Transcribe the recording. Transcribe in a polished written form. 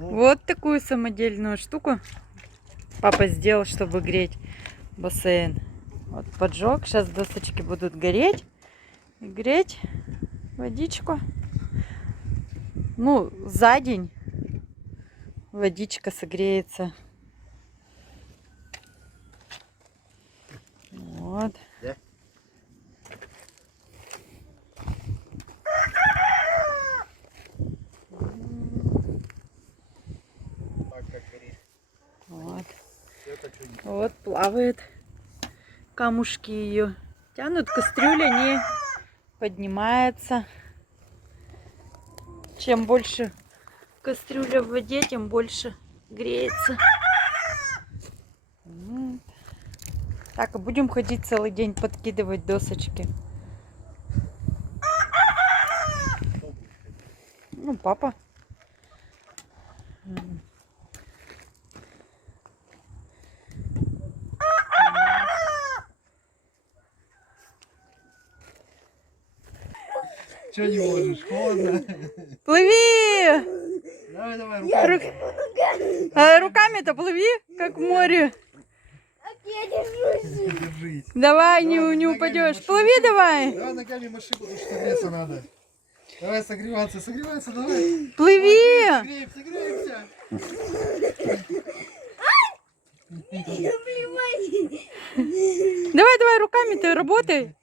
Вот такую самодельную штуку папа сделал, чтобы греть бассейн. Вот поджег. Сейчас досочки будут гореть. И греть водичку. Ну, за день водичка согреется. Вот. Вот. Вот плавает. Камушки ее тянут, кастрюля не поднимается. Чем больше кастрюля в воде, тем больше греется. Так, и будем ходить целый день подкидывать досочки. Ну, папа. Че не можешь? Холодно. Плыви! Давай, давай, руками. Руками-то плыви, как в море. Я держусь. Держись. Давай, Давай, не ногами упадешь. маши. Плыви давай. Давай ногами маши, потому что согреться надо. Давай согреваться, давай. Плыви. Давай, согреемся. Давай, руками ты работай.